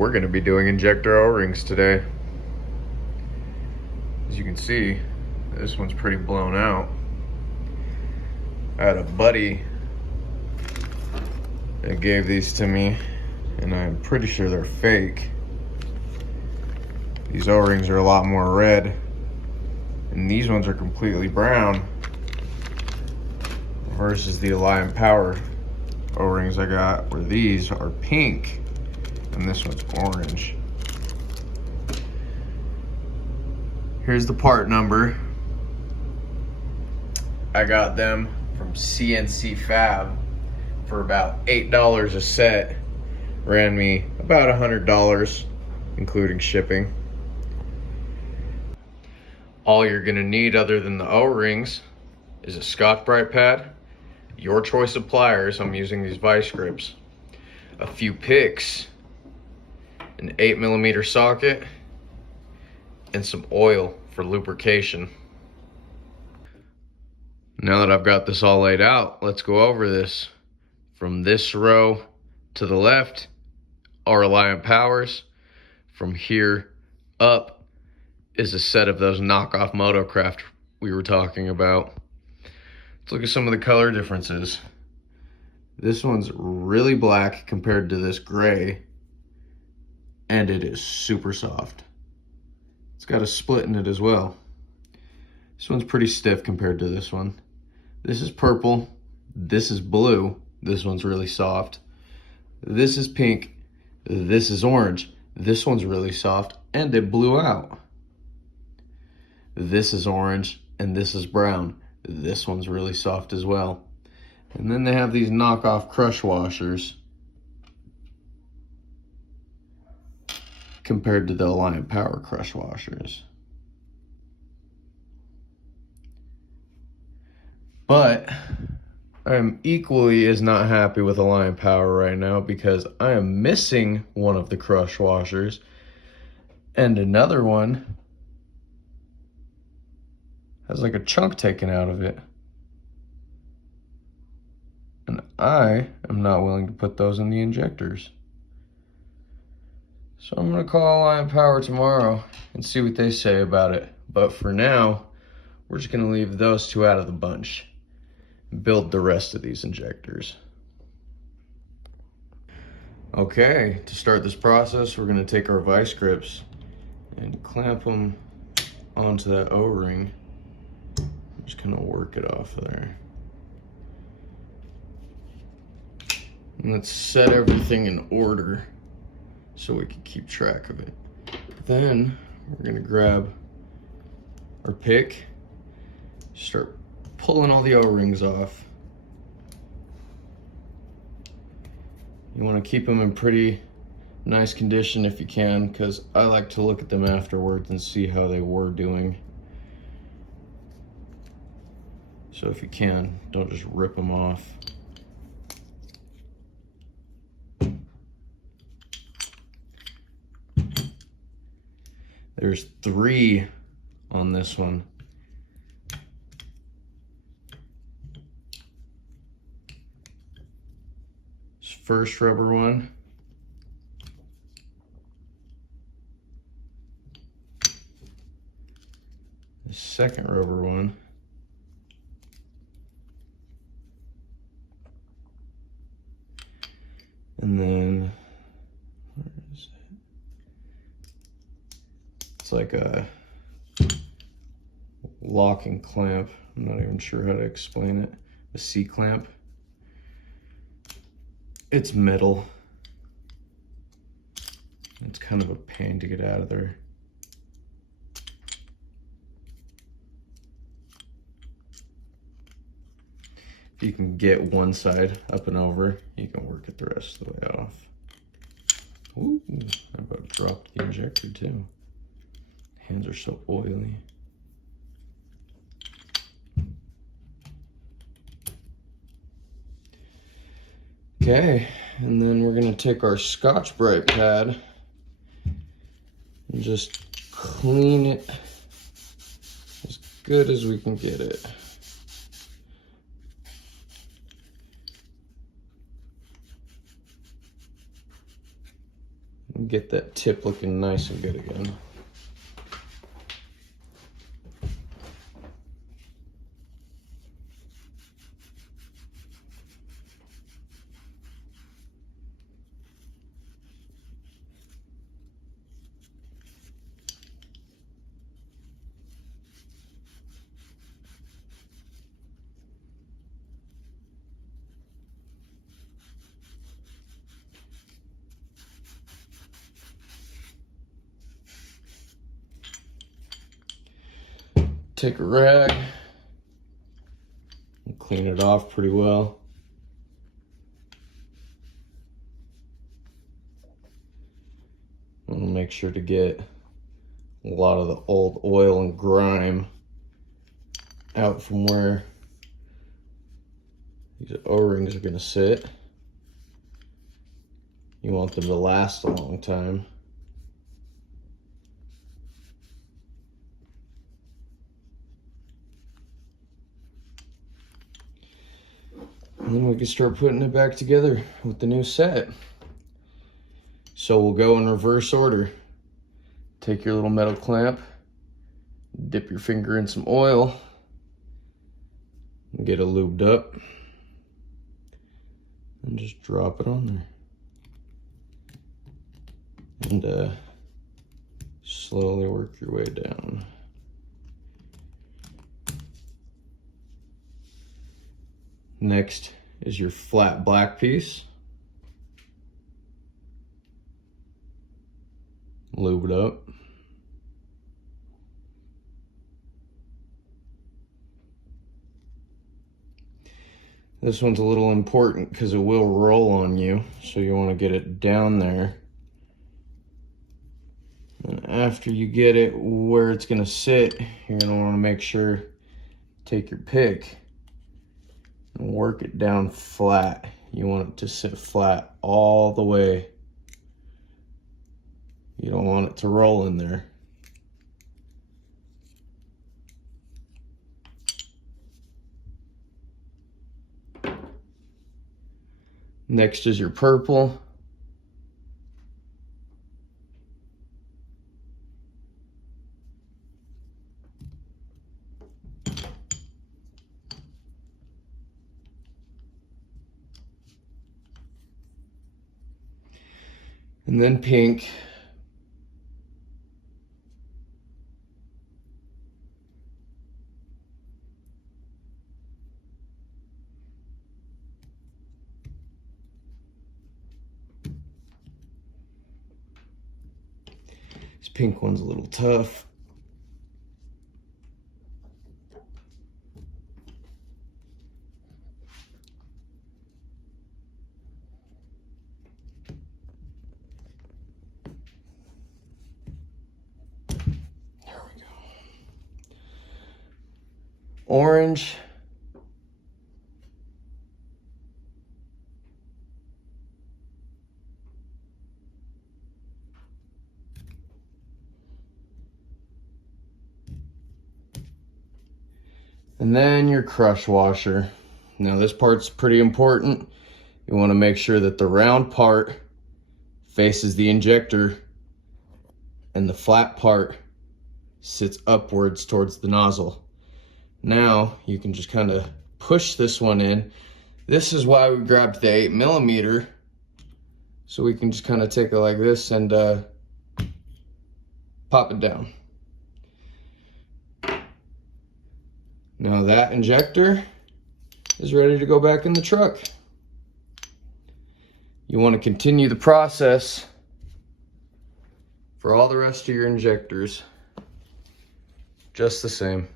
We're going to be doing injector O-rings today. As you can see, this one's pretty blown out. I had a buddy that gave these to me, and I'm pretty sure they're fake. These O-rings are a lot more red, and these ones are completely brown, versus the Alliant Power O-rings I got, where these are pink and this one's orange. Here's the part number. I got them from CNC Fab for about $8 a set. Ran me about $100, including shipping. All you're gonna need other than the O-rings is a Scotch-Brite pad, your choice of pliers, I'm using these vice grips, a few picks, an 8mm socket, and some oil for lubrication. Now that I've got this all laid out, let's go over this. From this row to the left are Alliant Powers. From here up is a set of those knockoff Motocraft we were talking about. Let's look at some of the color differences. This one's really black compared to this gray, and it is super soft. It's got a split in it as well. This one's pretty stiff compared to this one. This is purple, this is blue, this one's really soft. This is pink, this is orange, this one's really soft, and it blew out. This is orange, and this is brown. This one's really soft as well. And then they have these knockoff crush washers compared to the Alliant Power crush washers. But I'm equally as not happy with Alliant Power right now because I am missing one of the crush washers, and another one has like a chunk taken out of it. And I am not willing to put those in the injectors. So I'm gonna call Alliant Power tomorrow and see what they say about it. But for now, we're just gonna leave those two out of the bunch and build the rest of these injectors. Okay, to start this process, we're gonna take our vice grips and clamp them onto that O-ring. Just kind of work it off of there. And let's set everything in order so we can keep track of it. Then we're gonna grab our pick, start pulling all the O-rings off. You wanna keep them in pretty nice condition if you can, because I like to look at them afterwards and see how they were doing. So if you can, don't just rip them off. There's 3 on this one. This first rubber one. The second rubber one. And then, where is it? It's like a locking clamp. I'm not even sure how to explain it. A C-clamp. It's metal. It's kind of a pain to get out of there. If you can get one side up and over, you can work it the rest of the way off. Ooh, I about dropped the injector too. Hands are so oily. Okay, and then we're gonna take our Scotch-Brite pad and just clean it as good as we can get it. Get that tip looking nice and good again. Take a rag and clean it off pretty well. And make sure to get a lot of the old oil and grime out from where these O-rings are going to sit. You want them to last a long time. And then we can start putting it back together with the new set. So we'll go in reverse order. Take your little metal clamp, dip your finger in some oil, and get it lubed up, and just drop it on there. And slowly work your way down. Next is your flat black piece. Lube it up. This one's a little important because it will roll on you, so you want to get it down there. And after you get it where it's going to sit, you're going to want to make sure, take your pick and work it down flat. You want it to sit flat all the way. You don't want it to roll in there. Next is your purple. And then pink. This pink one's a little tough. There we go. Orange. And then your crush washer. Now this part's pretty important. You want to make sure that the round part faces the injector and the flat part sits upwards towards the nozzle. Now you can just kind of push this one in. This is why we grabbed the 8mm, so we can just kind of take it like this and pop it down. Now that injector is ready to go back in the truck. You want to continue the process for all the rest of your injectors, just the same.